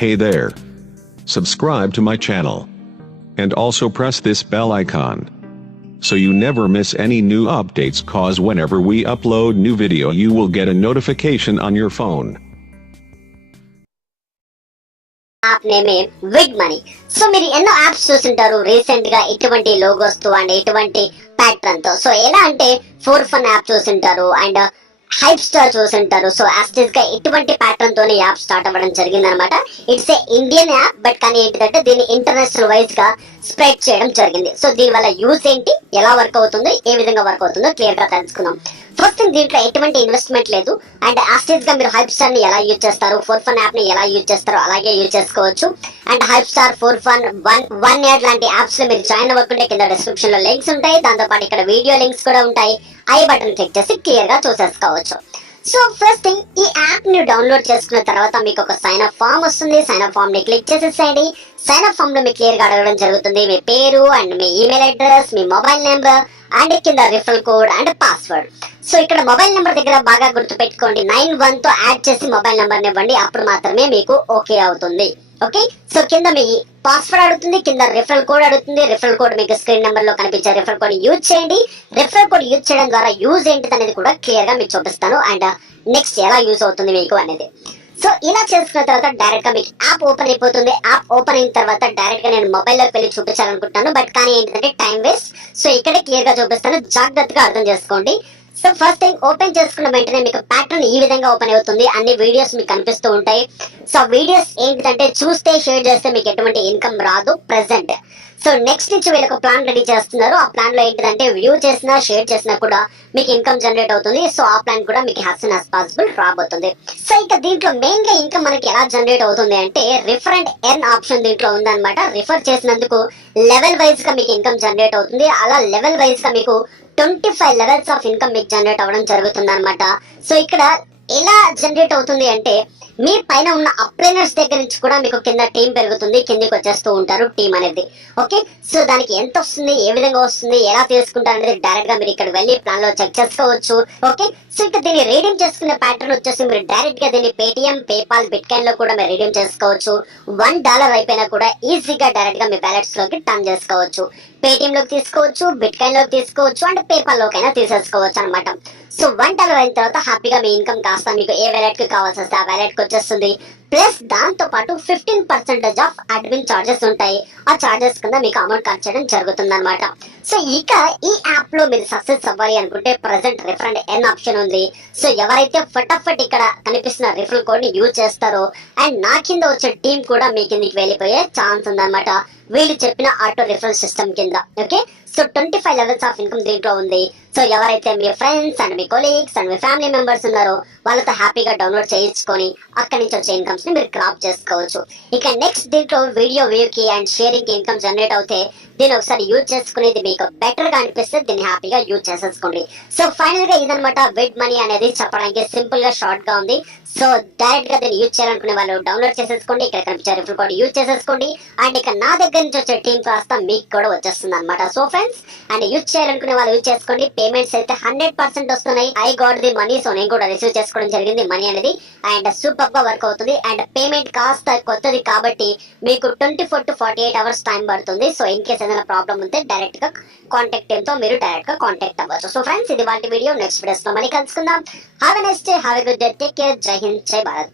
Hey there. Subscribe to my channel. And also press this bell icon, so you never miss any new updates, cause whenever we upload new video you will get a notification on your phone. App నేమే విడ్మనీ. So మీరు ఎన్నో apps చూసింటారు recent గా ఇటువంటి logos తో and ఇటువంటి pattern తో. So ఎలా అంటే ఫోర్ ఫన్ యాప్ చూసింటారు అండ్ హైప్ స్టార్ చూసింటారు. సో యాస్టిస్ గా ఇటువంటి ప్యాటర్న్ తోనే యాప్ స్టార్ట్ అవ్వడం జరిగింది అనమాట. It's a Indian app, but కానీ ఏంటంటే దీన్ని ఇంటర్నేషనల్ వైజ్ గా స్ప్రెడ్ చేయడం జరిగింది. సో దీని వల్ల యూజ్ ఏంటి, ఎలా వర్క్ అవుతుంది, ఏ విధంగా వర్క్ అవుతుందో క్లియర్ గా తెలుసుకుందాం. ఫస్ట్ థింగ్, దీంట్లో ఎటువంటి ఇన్వెస్ట్మెంట్ లేదు అండ్ యాస్టిస్ గా మీరు హైప్ స్టార్ ని ఎలా యూజ్ చేస్తారు, ఫోర్ ఫన్ యాప్ ని ఎలా యూజ్ చేస్తారో అలాగే యూజ్ చేసుకోవచ్చు. And hype star, four fun, one add లాంటి యాప్స్ లో మీరు జాయిన్ అవ్వకుంటే కింద డిస్క్రిప్షన్ లో లింక్స్ ఉంటాయి. దాంతో పాటు ఇక్కడ వీడియో లింక్స్ కూడా ఉంటాయి. ఐ బటన్ క్లిక్ చేసి క్లియర్ గా చూసేసుకోవచ్చు. సో ఫస్ట్ థింగ్, ఈ యాప్ ని డౌన్లోడ్ చేసుకున్న తర్వాత మీకు ఒక సైన్ అప్ ఫామ్ వస్తుంది. సైన్ అప్ ఫామ్ ని క్లిక్ చేసేసేయండి. సైన్ అప్ ఫామ్ లో మీకు క్లియర్ గా అడగడం జరుగుతుంది మీ పేరు అండ్ మీ ఈమెయిల్ అడ్రస్, మీ మొబైల్ నెంబర్ అండ్ కింద referral code and password. So ఇక్కడ మొబైల్ నెంబర్ దగ్గర బాగా గుర్తు పెట్టుకోండి, 91 తో యాడ్ చేసి మొబైల్ నెంబర్ ని ఇవ్వండి. అప్పుడు మాత్రమే మీకు ఓకే అవుతుంది. ఓకే, సో కింద మీ పాస్వర్డ్ అడుగుతుంది, కింద రిఫరల్ కోడ్ అడుగుతుంది. రిఫరల్ కోడ్ మీకు స్క్రీన్ నెంబర్ లో కనిపించే రిఫరల్ కోడ్ యూజ్ చేయండి. రిఫరల్ కోడ్ యూజ్ చేయడం ద్వారా యూజ్ ఏంటిది అనేది కూడా క్లియర్ గా మీకు చూపిస్తాను అండ్ నెక్స్ట్ ఎలా యూజ్ అవుతుంది మీకు అనేది. సో ఇలా చేసుకున్న తర్వాత డైరెక్ట్ గా మీకు యాప్ ఓపెన్ అయిపోతుంది. యాప్ ఓపెన్ అయిన తర్వాత డైరెక్ట్ గా నేను మొబైల్ లోకి వెళ్ళి చూపించాలనుకుంటున్నాను, బట్ కానీ ఏంటంటే టైం వేస్ట్. సో ఇక్కడే క్లియర్ గా చూపిస్తాను, జాగ్రత్తగా అర్థం చేసుకోండి. సో ఫస్ట్ థింగ్, ఓపెన్ చేసుకున్న వెంటనే మీకు ప్యాటర్న్ ఈ విధంగా ఓపెన్ అవుతుంది. అన్ని వీడియోస్ మీకు కనిపిస్తూ ఉంటాయి. సో వీడియోస్ ఏంటంటే చూస్తే షేర్ చేస్తే మీకు ఎటువంటి ఇన్కమ్ రాదు ప్రెసెంట్. సో నెక్స్ట్ నుంచి వీళ్ళకి ఒక ప్లాన్ రెడీ చేస్తున్నారు. ఆ ప్లాన్ లో ఏంటంటే వ్యూ చేసినా షేర్ చేసినా కూడా మీకు ఇన్కమ్ జనరేట్ అవుతుంది. సో ఆ ప్లాన్ కూడా మీకు యాజ్ సూన్ యాజ్ పాసిబుల్ రాబోతుంది. సో ఇక దీంట్లో మెయిన్ గా ఇన్కమ్ మనకి ఎలా జనరేట్ అవుతుంది అంటే రిఫర్ అండ్ ఎర్న్ ఆప్షన్ దీంట్లో ఉందన్నమాట. రిఫర్ చేసినందుకు లెవెల్ వైజ్ గా మీకు ఇన్కమ్ జనరేట్ అవుతుంది. అలా లెవెల్ వైజ్ గా మీకు 25 లెవెల్స్ ఆఫ్ ఇన్కమ్ మీకు జనరేట్ అవ్వడం జరుగుతుంది అనమాట. సో ఇక్కడ ఎలా జనరేట్ అవుతుంది అంటే మీ పైన ఉన్న అప్లైనర్స్ దగ్గర నుంచి కూడా మీకు కింద టీం పెరుగుతుంది, కిందికి వచ్చేస్తూ ఉంటారు టీం అనేది. ఓకే, సో దానికి ఎంత వస్తుంది, ఏ విధంగా వస్తుంది, ఎలా తీసుకుంటారు అనేది డైరెక్ట్ గా మీరు ఇక్కడ వెళ్ళి ప్లాన్ లో చెక్ చేసుకోవచ్చు. ఓకే, సో ఇక్కడ దీన్ని రీడీమ్ చేసుకునే ప్యాటర్న్ వచ్చేసి మీరు డైరెక్ట్ గా దీన్ని పేటిఎం, పేపాల్, బిట్కాయిన్ లో కూడా మీరు రీడీమ్ చేసుకోవచ్చు. $1 అయిపోయినా కూడా ఈజీగా డైరెక్ట్ గా మీ వ్యాలెట్స్ లోకి టర్న్ చేసుకోవచ్చు. పేటిఎం లోకి తీసుకోవచ్చు, బిట్కాయిన్ లోకి తీసుకోవచ్చు అండ్ పేపాల్ లోకైనా తీసేసుకోవచ్చు అనమాట. సో $1 అయిన తర్వాత హ్యాపీగా మీ ఇన్కమ్ కాస్త మీకు ఏ వ్యాలెట్ కి కావాల్సి వస్తే ఆ వ్యాలెట్ కి వచ్చేస్తుంది. ప్లస్ దాంతో పాటు 15% ఆఫ్ అడ్మిన్ చార్జెస్ ఉంటాయి. ఆ చార్జెస్ కింద మీకు అమౌంట్ కట్ చేయడం జరుగుతుంది అనమాట. సో ఇక ఈ యాప్ లో మీరు సక్సెస్ అవ్వాలి అనుకుంటే present refer and earn option ఉంది. సో ఎవరైతే ఫటాఫట్ ఇక్కడ కనిపిస్తున్న రిఫరల్ కోడ్ ని యూజ్ చేస్తారో అండ్ నా కింద వచ్చే టీం కూడా మీ కిందకి వెళ్ళిపోయే ఛాన్స్ ఉందన్నమాట, వీళ్ళు చెప్పిన ఆటో రిఫరల్ సిస్టమ్ కింద. Okay, so 25 levels of income దీంట్లో ఉంది. సో ఎవరైతే మీ ఫ్రెండ్స్ అండ్ మీ కొలీగ్స్ అండ్ మీ ఫ్యామిలీ మెంబర్స్ ఉన్నారో వాళ్ళతో హ్యాపీగా డౌన్లోడ్ చేయించుకొని అక్కడి నుంచి వచ్చే ఇన్కమ్స్ ని మీరు క్రాప్ చేసుకోవచ్చు. ఇక నెక్స్ట్ దీంట్లో వీడియో వ్యూకి అండ్ షేరింగ్ కి ఇన్కమ్ జనరేట్ అవుతే దీన్ని ఒకసారి యూజ్ చేసుకునేది మీకు బెటర్ గా అనిపిస్తే దీన్ని హ్యాపీగా యూజ్ చేసేసుకోండి. సో ఫైనల్ గా ఇదనమాట విడ్ మనీ అనేది. చెప్పడానికి సింపుల్ గా షార్ట్ గా ఉంది. సో డైరెక్ట్ గా దీన్ని యూజ్ చేయాలనుకునే వాళ్ళు డౌన్లోడ్ చేసేసుకోండి, ఇక్కడ కనిపించే రిఫరల్ కోడ్ యూజ్ చేసేసుకోండి అండ్ ఇక నా దగ్గర నుంచి వచ్చే టీం కాస్త మీకు కూడా వచ్చేస్తుంది అనమాట. సో ఫ్రెండ్స్, అండ్ యూజ్ చేయాలనుకునే వాళ్ళు యూజ్ చేసుకోండి. పేమెంట్స్ అయితే 100% వస్తున్నాయి. I got the money. So నేను కూడా రిసీవ్ చేసుకోవడం జరిగింది మనీ అనేది అండ్ సూపర్ గా వర్క్ అవుతుంది. అండ్ పేమెంట్ కాస్త కొత్తది కాబట్టి మీకు 24 to 48 అవర్స్ టైం పడుతుంది. సో ఇన్ కేస్ ఏదైనా ప్రాబ్లం ఉంటే డైరెక్ట్ గా కాంటాక్ట్ టీమ్ తో మీరు డైరెక్ట్ గా కాంటాక్ట్ అవ్వచ్చు. సో ఫ్రెండ్స్, ఇది వాటి వీడియో. నెక్స్ట్ వీడియోస్ లో మళ్ళీ కలుసుకుందాం. Have a nice day, have a good day, take care, జై హింద్, జై భారత్.